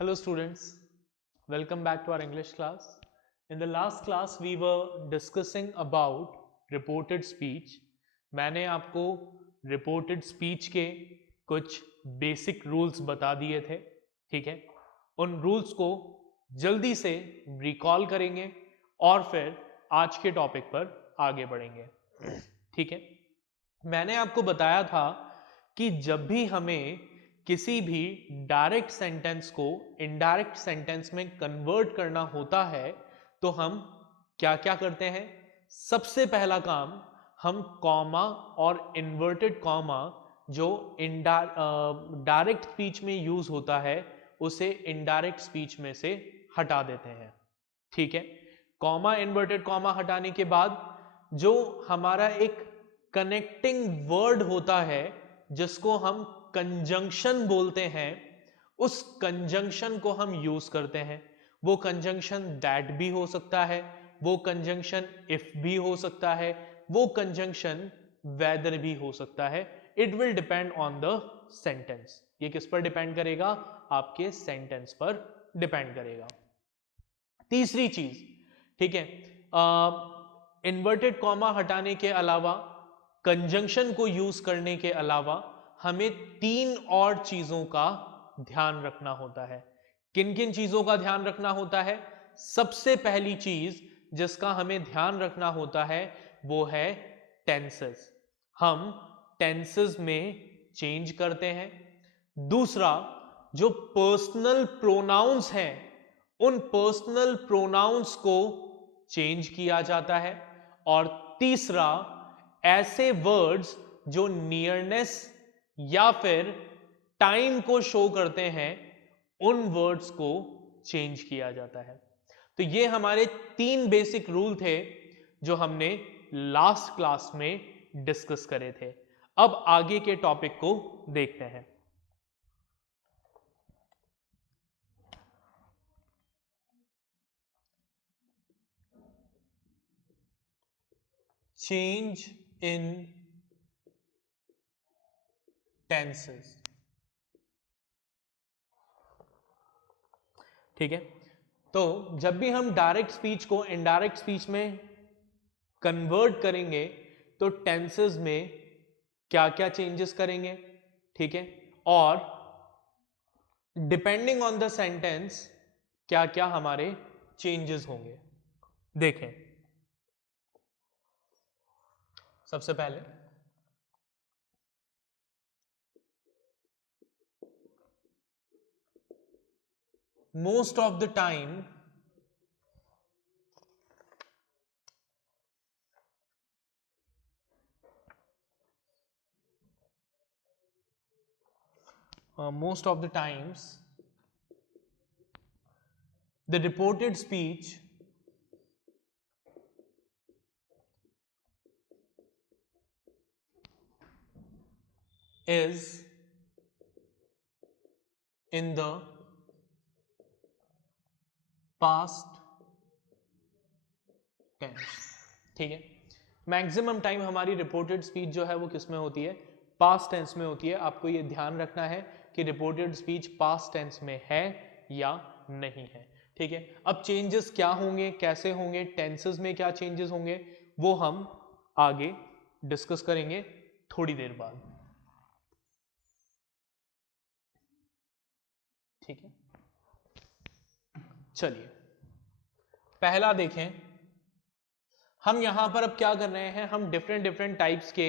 Hello students, welcome back to our English class. In the last class we were discussing about reported speech. मैंने आपको reported speech के कुछ basic rules बता दिए थे, ठीक है? उन rules को जल्दी से recall करेंगे और फिर आज के टॉपिक पर आगे बढ़ेंगे, ठीक है? मैंने आपको बताया था कि जब भी हमें किसी भी डायरेक्ट सेंटेंस को इनडायरेक्ट सेंटेंस में कन्वर्ट करना होता है तो हम क्या क्या करते हैं। सबसे पहला काम, हम कॉमा और इन्वर्टेड कॉमा जो डायरेक्ट स्पीच में यूज होता है उसे इनडायरेक्ट स्पीच में से हटा देते हैं, ठीक है। कॉमा इन्वर्टेड कॉमा हटाने के बाद जो हमारा एक कनेक्टिंग वर्ड होता है जिसको हम कंजंक्शन बोलते हैं, उस कंजंक्शन को हम यूज करते हैं। वो कंजंक्शन दैट भी हो सकता है, वो कंजंक्शन इफ भी हो सकता है, वो कंजंक्शन वेदर भी हो सकता है। It will depend on the sentence. ये किस पर डिपेंड करेगा? आपके सेंटेंस पर डिपेंड करेगा। तीसरी चीज, ठीक है, इन्वर्टेड कॉमा हटाने के अलावा, कंजंक्शन को यूज करने के अलावा हमें तीन और चीजों का ध्यान रखना होता है। किन किन चीजों का ध्यान रखना होता है? सबसे पहली चीज जिसका हमें ध्यान रखना होता है वो है टेंसेस। हम टेंसेस में चेंज करते हैं। दूसरा, जो पर्सनल प्रोनाउंस हैं उन पर्सनल प्रोनाउंस को चेंज किया जाता है। और तीसरा, ऐसे वर्ड्स जो नियरनेस या फिर टाइम को शो करते हैं उन वर्ड्स को चेंज किया जाता है। तो ये हमारे तीन बेसिक रूल थे जो हमने लास्ट क्लास में डिस्कस करे थे। अब आगे के टॉपिक को देखते हैं। चेंज इन टेंसेस, ठीक है। तो जब भी हम डायरेक्ट स्पीच को इनडायरेक्ट स्पीच में कन्वर्ट करेंगे तो टेंसेस में क्या क्या चेंजेस करेंगे, ठीक है, और डिपेंडिंग ऑन द सेंटेंस क्या क्या हमारे चेंजेस होंगे। देखें, सबसे पहले most of the time most of the times the reported speech is in the past tense, ठीक है। मैक्सिमम टाइम हमारी रिपोर्टेड स्पीच जो है वो किस में होती है? पास्ट टेंस में होती है। आपको ये ध्यान रखना है कि रिपोर्टेड स्पीच पास्ट टेंस में है या नहीं है, ठीक है। अब चेंजेस क्या होंगे, कैसे होंगे, टेंसेस में क्या चेंजेस होंगे, वो हम आगे डिस्कस करेंगे थोड़ी देर बाद, ठीक है। चलिए पहला देखें। हम यहां पर अब क्या कर रहे हैं, हम डिफरेंट डिफरेंट टाइप्स के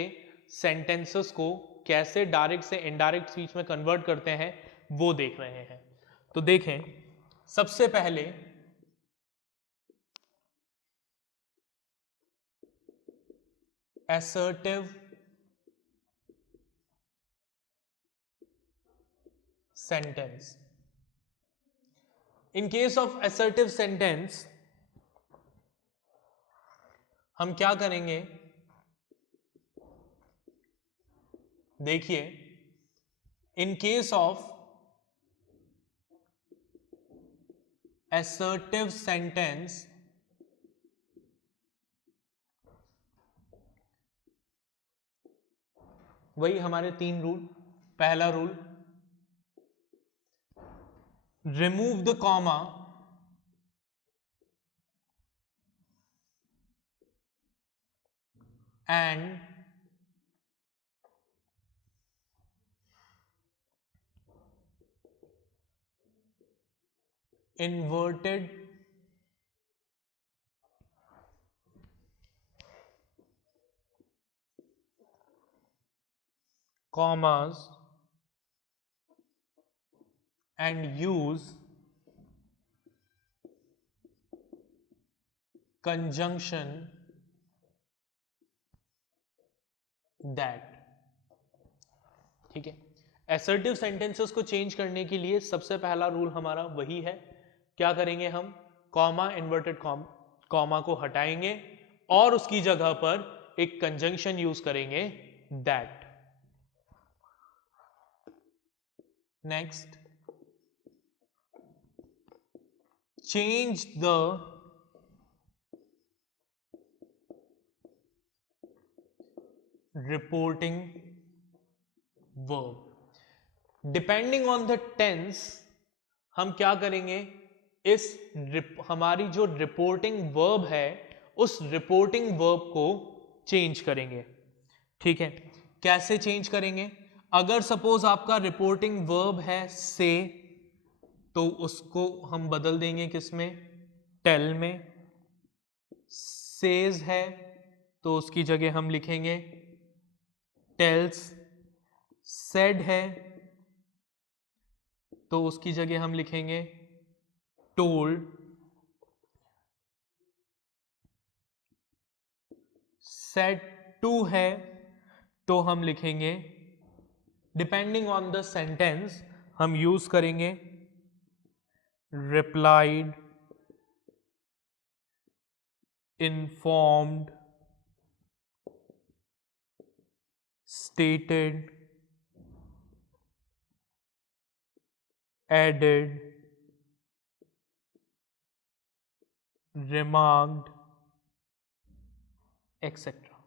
सेंटेंसेस को कैसे डायरेक्ट से इनडायरेक्ट स्पीच में कन्वर्ट करते हैं वो देख रहे हैं। तो देखें, सबसे पहले assertive sentence। in case of assertive sentence हम क्या करेंगे, देखिए, in case of assertive sentence वही हमारे तीन रूल। पहला rule, remove the comma and inverted commas and use conjunction that। ठीक है, assertive sentences को चेंज करने के लिए सबसे पहला रूल हमारा वही है, क्या करेंगे हम, कॉमा इन्वर्टेड कॉमा को हटाएंगे और उसकी जगह पर एक कंजंक्शन यूज करेंगे that. Next, change the reporting verb। Depending on the tense हम क्या करेंगे, इस हमारी जो रिपोर्टिंग वर्ब है उस रिपोर्टिंग वर्ब को चेंज करेंगे। ठीक है, कैसे चेंज करेंगे, अगर सपोज आपका रिपोर्टिंग वर्ब है से, तो उसको हम बदल देंगे किसमें, टेल में। सेज है तो उसकी जगह हम लिखेंगे टेल्स। सेड है तो उसकी जगह हम लिखेंगे टोल्ड। सेड टू है तो हम लिखेंगे, डिपेंडिंग ऑन द सेंटेंस हम यूज करेंगे replied, informed, stated, added, remarked, etcetera.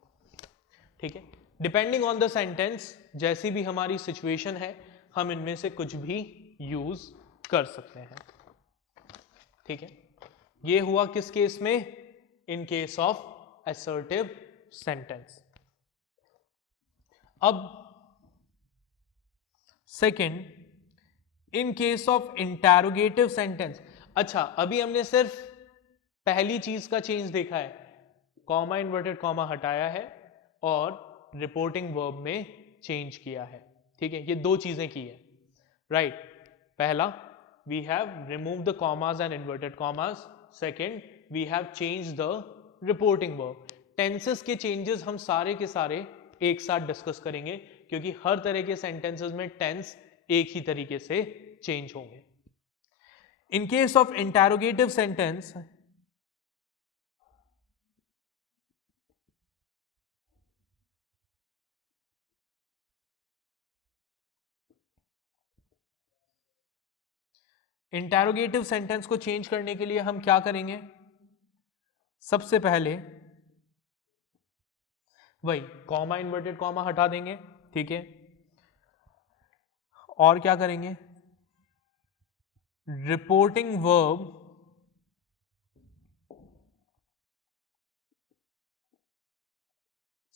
ठीक है, डिपेंडिंग ऑन द सेंटेंस, जैसी भी हमारी सिचुएशन है हम इनमें से कुछ भी यूज कर सकते हैं। ठीक है, ये हुआ किस केस में, in case of assertive sentence. अब second, in case of interrogative sentence. अच्छा, अभी हमने सिर्फ पहली चीज का चेंज देखा है, कॉमा इन्वर्टेड कॉमा हटाया है और रिपोर्टिंग वर्ब में चेंज किया है। ठीक है, ये दो चीजें की है, राइट। पहला, we have remove the commas and inverted commas. Second, we have change the reporting verb. Tenses के चेंजेस हम सारे के सारे एक साथ डिस्कस करेंगे, क्योंकि हर तरह के सेंटेंसेस में टेंस एक ही तरीके से चेंज होंगे। इन case of interrogative sentence, interrogative sentence को चेंज करने के लिए हम क्या करेंगे, सबसे पहले वही कॉमा इन्वर्टेड कॉमा हटा देंगे। ठीक है, और क्या करेंगे, रिपोर्टिंग वर्ब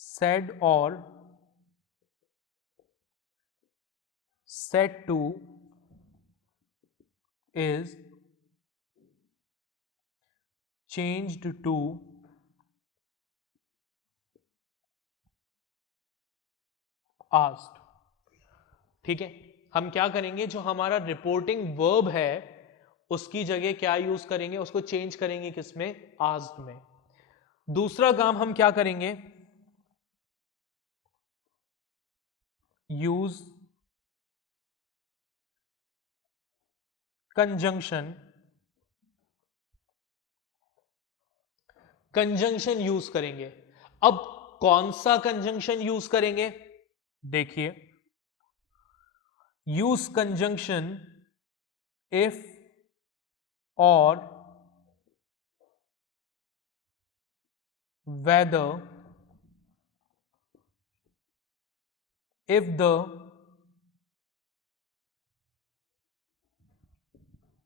सेड और said to is changed to asked। ठीक है, हम क्या करेंगे, जो हमारा रिपोर्टिंग वर्ब है उसकी जगह क्या यूज करेंगे, उसको चेंज करेंगे किसमें, आस्क्ड में। दूसरा काम हम क्या करेंगे, यूज कंजंक्शन। कंजंक्शन यूज करेंगे। अब कौन सा कंजंक्शन यूज करेंगे, देखिए, यूज कंजंक्शन इफ और whether if the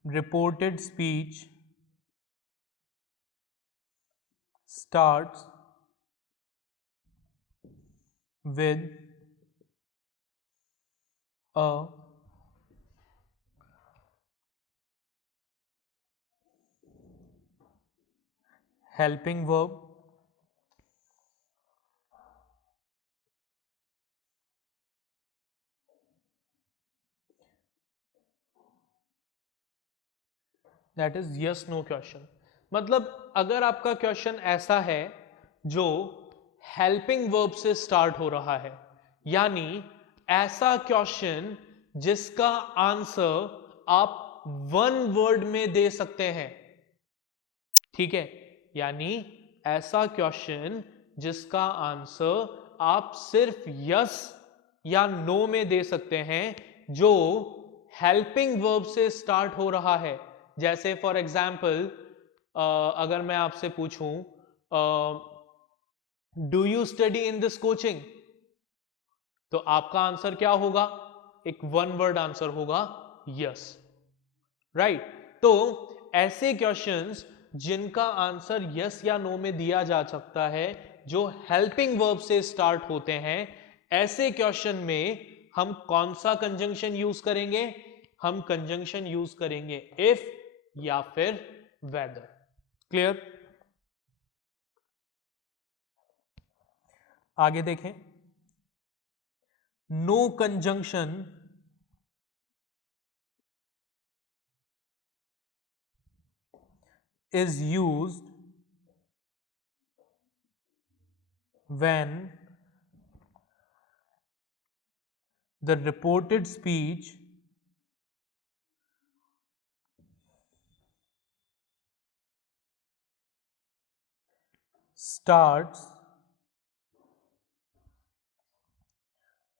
reported speech starts with a helping verb that is yes no question. मतलब अगर आपका क्वेश्चन ऐसा है जो हेल्पिंग वर्ब से स्टार्ट हो रहा है, यानी ऐसा क्वेश्चन जिसका आंसर आप वन वर्ड में दे सकते हैं, ठीक है, यानी ऐसा क्वेश्चन जिसका आंसर आप सिर्फ यस या नो में दे सकते हैं, जो हेल्पिंग वर्ब से स्टार्ट हो रहा है। जैसे फॉर एग्जाम्पल अगर मैं आपसे पूछूं do you study in this coaching, तो आपका आंसर क्या होगा? एक वन वर्ड आंसर होगा यस, राइट। तो ऐसे क्वेश्चंस जिनका आंसर यस या नो में दिया जा सकता है, जो हेल्पिंग वर्ब से स्टार्ट होते हैं, ऐसे क्वेश्चन में हम कौन सा कंजंक्शन यूज करेंगे? हम कंजंक्शन यूज करेंगे इफ या फिर वेदर। क्लियर? आगे देखें। No conjunction is used when the reported speech starts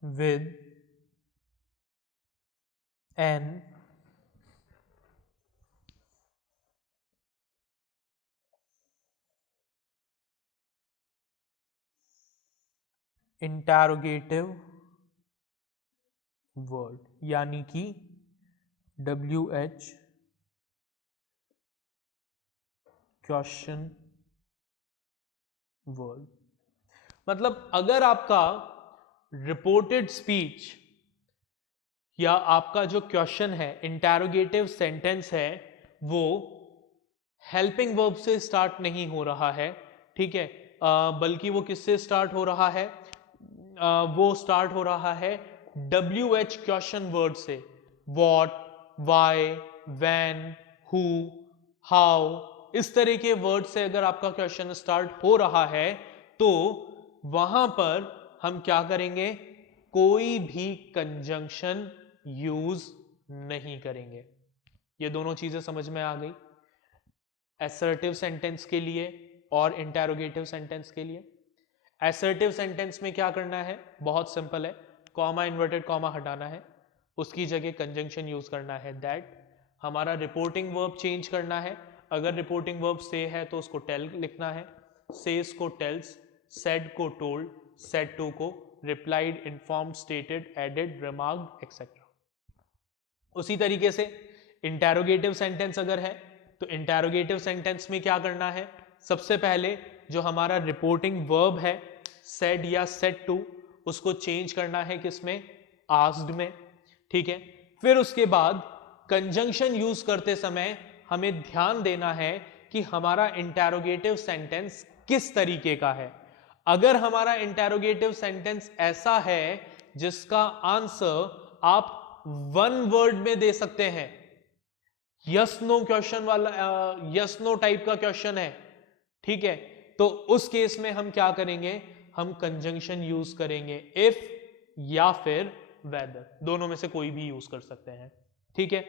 with an interrogative word, यानी कि WH क्वेश्चन वर्ड। मतलब अगर आपका रिपोर्टेड स्पीच या आपका जो क्वेश्चन है, इंटैरोगेटिव सेंटेंस है, वो हेल्पिंग वर्ब से स्टार्ट नहीं हो रहा है, ठीक है, बल्कि वो किससे स्टार्ट हो रहा है? वो स्टार्ट हो रहा है WH क्वेश्चन वर्ड से। What, why, when, who, how, इस तरह के वर्ड से अगर आपका क्वेश्चन स्टार्ट हो रहा है, तो वहां पर हम क्या करेंगे? कोई भी कंजंक्शन यूज नहीं करेंगे। ये दोनों चीजें समझ में आ गई? असर्टिव सेंटेंस के लिए और इंटैरोगेटिव सेंटेंस के लिए। असर्टिव सेंटेंस में क्या करना है? बहुत सिंपल है, कॉमा इन्वर्टेड कॉमा हटाना है, उसकी जगह कंजंक्शन यूज करना है दैट। हमारा रिपोर्टिंग वर्ब चेंज करना है, अगर रिपोर्टिंग वर्ब से है तो उसको टेल लिखना है, सेज को टेल्स, सेड को टोल्ड, सेड टू को replied, informed, stated, added, remarked etcetera. उसी तरीके से इंटैरोगेटिव सेंटेंस अगर है तो इंटैरोगेटिव सेंटेंस में क्या करना है? सबसे पहले जो हमारा रिपोर्टिंग वर्ब है सेड या सेड टू, उसको चेंज करना है किसमें? आस्क्ड में, ठीक है। फिर उसके बाद कंजंक्शन यूज करते समय हमें ध्यान देना है कि हमारा इंटैरोगेटिव सेंटेंस किस तरीके का है। अगर हमारा इंटैरोगेटिव सेंटेंस ऐसा है जिसका आंसर आप वन वर्ड में दे सकते हैं, यस नो क्वेश्चन वाला, यस नो टाइप का क्वेश्चन है, ठीक है, तो उस केस में हम क्या करेंगे? हम कंजंक्शन यूज करेंगे इफ या फिर वेदर, दोनों में से कोई भी यूज कर सकते हैं, ठीक है।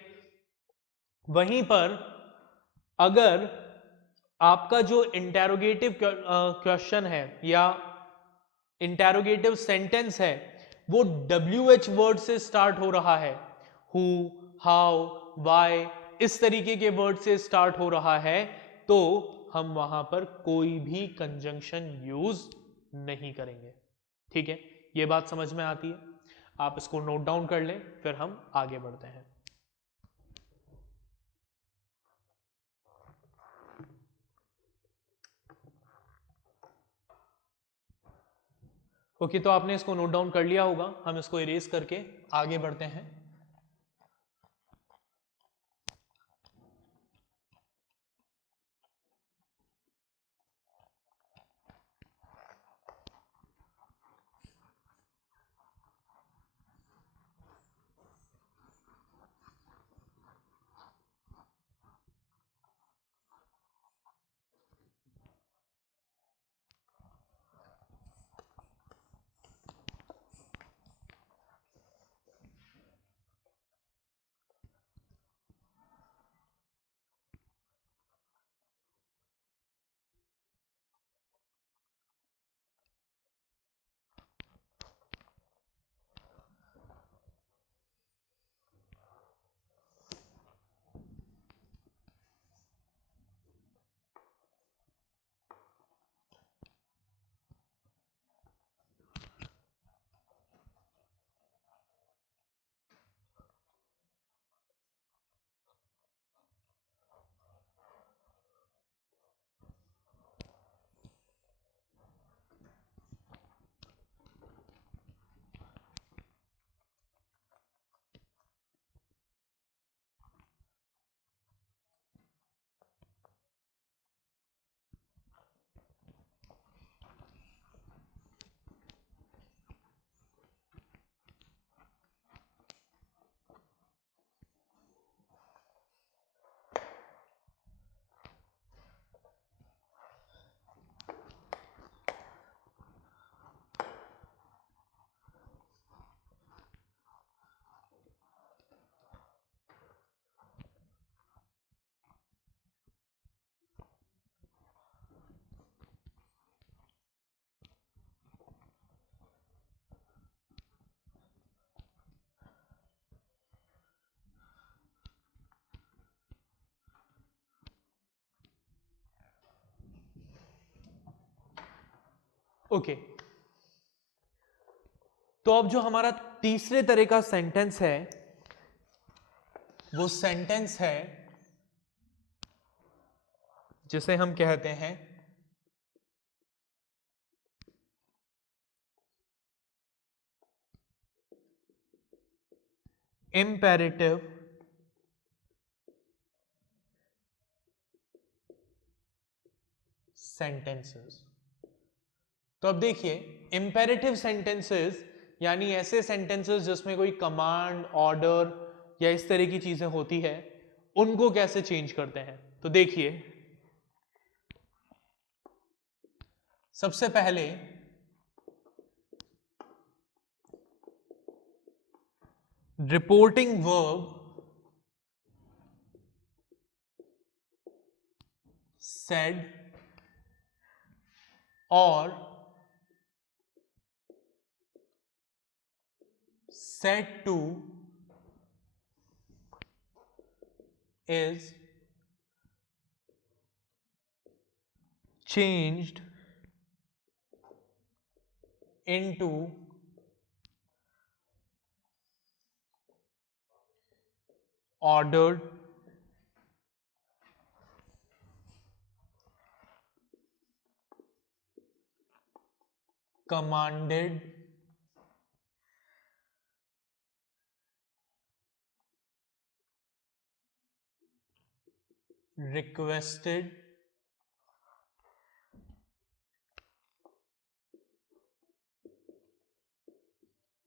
वहीं पर अगर आपका जो इंटैरोगेटिव क्वेश्चन है या इंटैरोगेटिव सेंटेंस है वो WH वर्ड से स्टार्ट हो रहा है, हु, हाउ, व्हाई, इस तरीके के वर्ड से स्टार्ट हो रहा है, तो हम वहां पर कोई भी कंजंक्शन यूज नहीं करेंगे, ठीक है। ये बात समझ में आती है? आप इसको नोट डाउन कर लें, फिर हम आगे बढ़ते हैं। ओके, तो आपने इसको नोट डाउन कर लिया होगा, हम इसको इरेज करके आगे बढ़ते हैं। ओके, तो अब जो हमारा तीसरे तरह का सेंटेंस है वो सेंटेंस है जिसे हम कहते हैं इम्पेरेटिव सेंटेंसेस। तो अब देखिए, इंपेरेटिव सेंटेंसेस यानी ऐसे सेंटेंसेस जिसमें कोई कमांड, ऑर्डर या इस तरह की चीजें होती है, उनको कैसे चेंज करते हैं। तो देखिए, सबसे पहले रिपोर्टिंग वर्ब सेड और said to is changed into ordered, commanded, requested,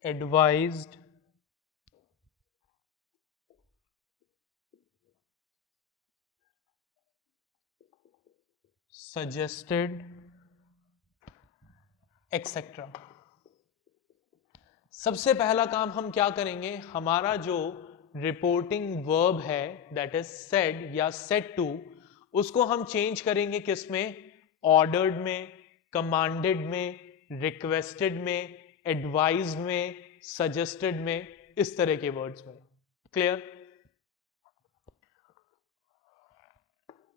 advised, suggested, etcetera. सबसे पहला काम हम क्या करेंगे, हमारा जो रिपोर्टिंग वर्ब है दैट इज सेड या सेड टू, उसको हम चेंज करेंगे किस में, ऑर्डर्ड में, कमांडेड में, रिक्वेस्टेड में, एडवाइज में, सजेस्टेड में, इस तरह के वर्ड्स में। Clear.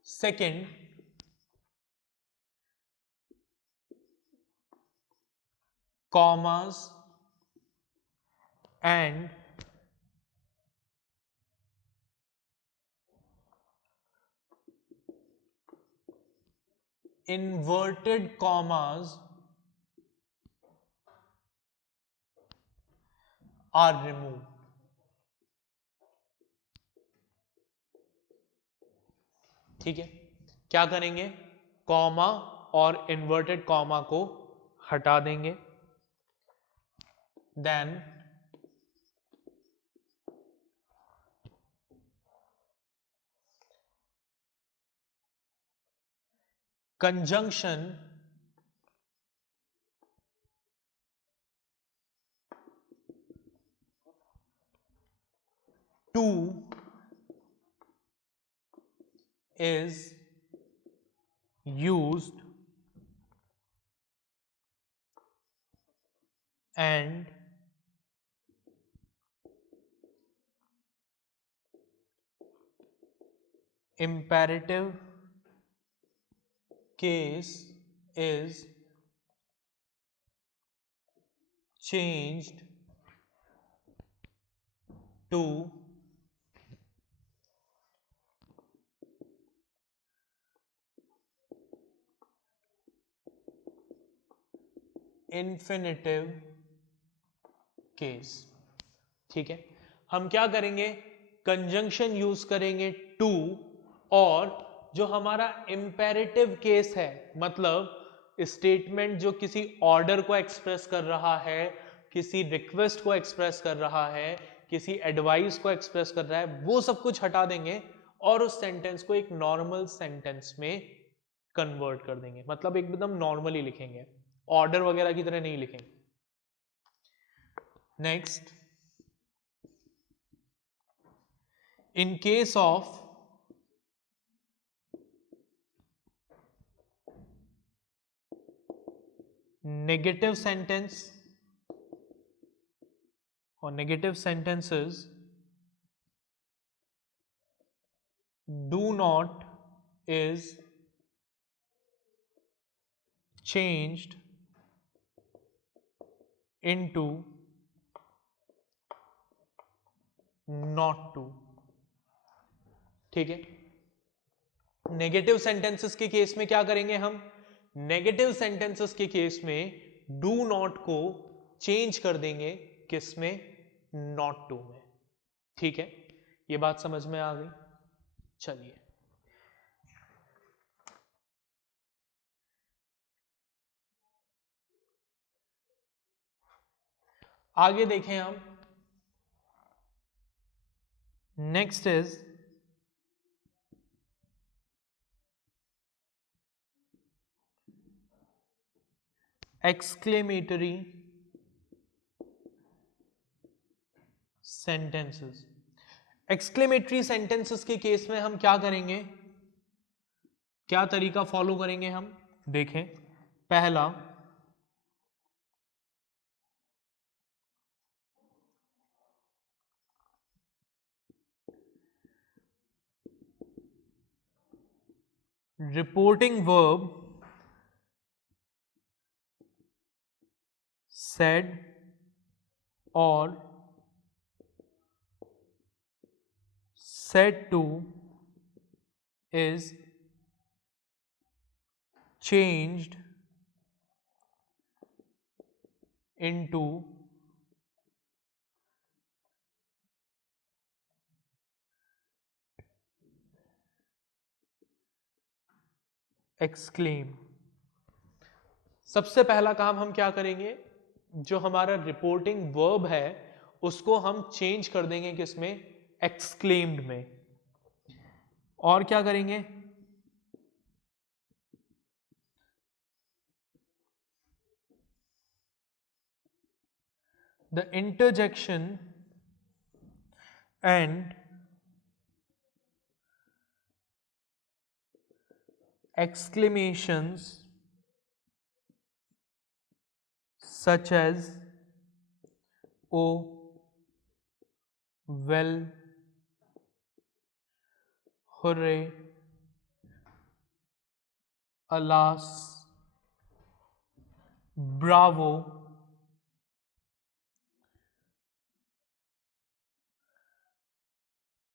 Second, commas and inverted commas are removed. ठीक है, क्या करेंगे, कॉमा और इन्वर्टेड कॉमा को हटा देंगे. Then conjunction to is used and imperative case is changed to infinitive case. ठीक है, हम क्या करेंगे, कंजंक्शन यूज करेंगे टू, और जो हमारा इंपेरेटिव केस है, मतलब स्टेटमेंट जो किसी ऑर्डर को एक्सप्रेस कर रहा है, किसी रिक्वेस्ट को एक्सप्रेस कर रहा है, किसी एडवाइस को एक्सप्रेस कर रहा है, वो सब कुछ हटा देंगे और उस सेंटेंस को एक नॉर्मल सेंटेंस में कन्वर्ट कर देंगे. मतलब एकदम नॉर्मली लिखेंगे, ऑर्डर वगैरह की तरह नहीं लिखेंगे. Next, in case of negative sentence or negative sentences, do not is changed into not to. ठीक है, नेगेटिव सेंटेंसेस के केस में क्या करेंगे हम, नेगेटिव सेंटेंसेस के केस में डू नॉट को चेंज कर देंगे, किसमें, नॉट टू में. ठीक है, ये बात समझ में आ गई. चलिए आगे देखें हम. Next is exclamatory sentences. exclamatory sentences के केस में हम क्या करेंगे, क्या तरीका फॉलो करेंगे हम, देखें. पहला, reporting verb said or said to is changed into exclaim. सबसे पहला काम हम क्या करेंगे, जो हमारा रिपोर्टिंग वर्ब है उसको हम चेंज कर देंगे किसमें, एक्सक्लेम्ड में. और क्या करेंगे, the interjection and exclamations such as oh, well, hooray, alas, bravo,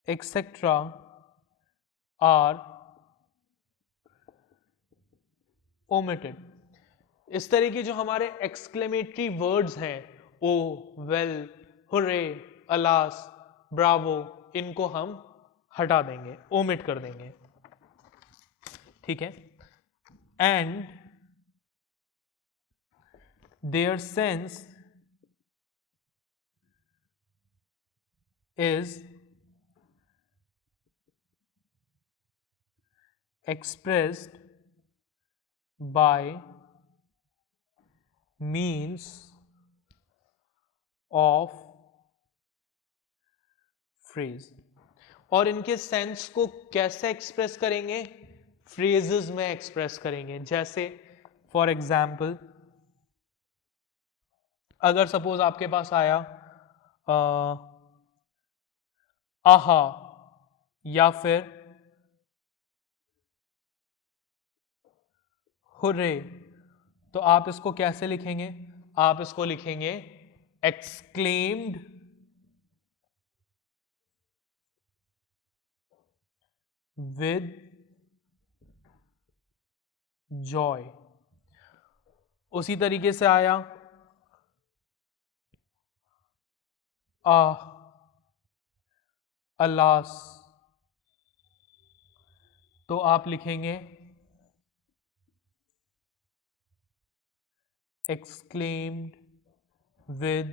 etc. are omitted. इस तरह के जो हमारे एक्सक्लेमेटरी वर्ड्स हैं, ओ, वेल, हुर्रे, अलास, ब्रावो, इनको हम हटा देंगे, ओमिट कर देंगे, ठीक है। And their sense is expressed by means of phrase। और इनके सेंस को कैसे एक्सप्रेस करेंगे? फ्रेजेस में एक्सप्रेस करेंगे। जैसे फॉर एग्जाम्पल, अगर सपोज आपके पास आया आहा या फिर हुर्रे, तो आप इसको कैसे लिखेंगे? आप इसको लिखेंगे एक्सक्लेम्ड विद जॉय। उसी तरीके से आया अलास, तो आप लिखेंगे exclaimed with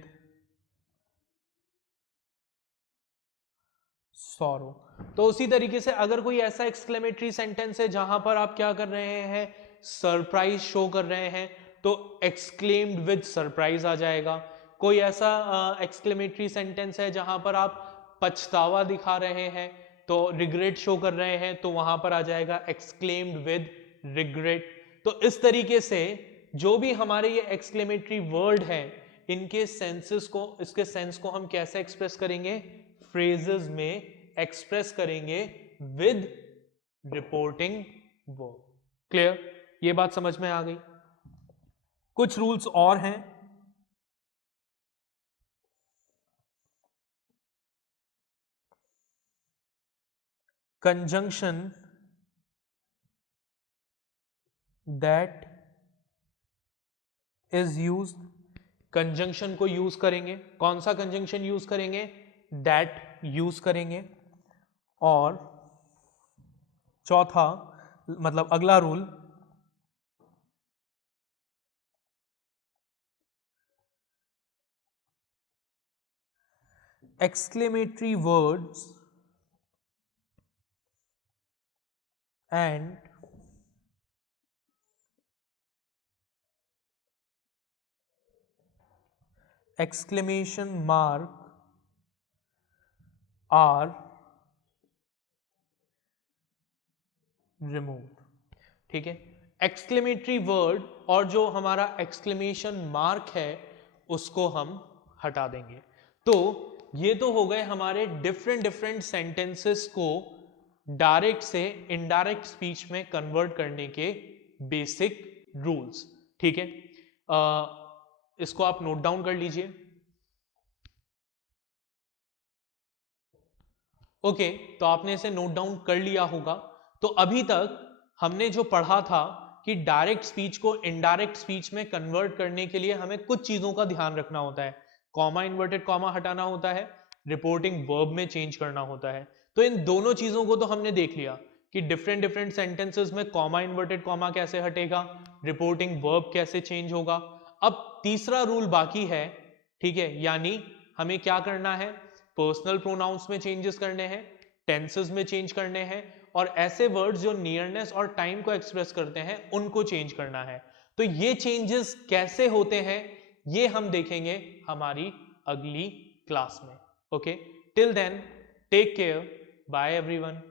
sorrow। तो उसी तरीके से अगर कोई ऐसा एक्सक्लेमेटरी सेंटेंस है जहां पर आप क्या कर रहे हैं, सरप्राइज शो कर रहे हैं, तो exclaimed with सरप्राइज आ जाएगा। कोई ऐसा एक्सक्लेमेटरी सेंटेंस है जहां पर आप पछतावा दिखा रहे हैं, तो रिग्रेट शो कर रहे हैं, तो वहां पर आ जाएगा exclaimed with regret। तो इस तरीके से जो भी हमारे ये एक्सक्लेमेटरी वर्ड है, इनके सेंसेस को, इसके सेंस को हम कैसे एक्सप्रेस करेंगे? फ्रेजेस में एक्सप्रेस करेंगे विद रिपोर्टिंग वर्ब। क्लियर? ये बात समझ में आ गई? कुछ रूल्स और हैं। Conjunction that is use, conjunction को यूज करेंगे। कौन सा कंजंक्शन यूज करेंगे? दैट यूज करेंगे। और चौथा, मतलब अगला rule, exclamatory words and exclamation mark are removed। ठीक है, एक्सक्लेमेटरी वर्ड और जो हमारा एक्सक्लेमेशन मार्क है उसको हम हटा देंगे। तो ये तो हो गए हमारे डिफरेंट डिफरेंट सेंटेंसेस को डायरेक्ट से इनडायरेक्ट स्पीच में कन्वर्ट करने के बेसिक रूल्स। ठीक है, इसको आप नोट डाउन कर लीजिए। ओके, तो आपने इसे नोट डाउन कर लिया होगा। तो अभी तक हमने जो पढ़ा था कि डायरेक्ट स्पीच को इनडायरेक्ट स्पीच में कन्वर्ट करने के लिए हमें कुछ चीजों का ध्यान रखना होता है। कॉमा, इन्वर्टेड कॉमा हटाना होता है, रिपोर्टिंग वर्ब में चेंज करना होता है। तो इन दोनों चीजों को तो हमने देख लिया कि डिफरेंट डिफरेंट सेंटेंसेस में कॉमा, इन्वर्टेड कॉमा कैसे हटेगा, रिपोर्टिंग वर्ब कैसे चेंज होगा। अब तीसरा रूल बाकी है, ठीक है, यानी हमें क्या करना है? पर्सनल प्रोनाउंस में चेंजेस करने हैं, टेंसेस में चेंज करने हैं, और ऐसे वर्ड्स जो नियरनेस और टाइम को एक्सप्रेस करते हैं उनको चेंज करना है। तो ये चेंजेस कैसे होते हैं ये हम देखेंगे हमारी अगली क्लास में। Okay, till then take care, bye everyone.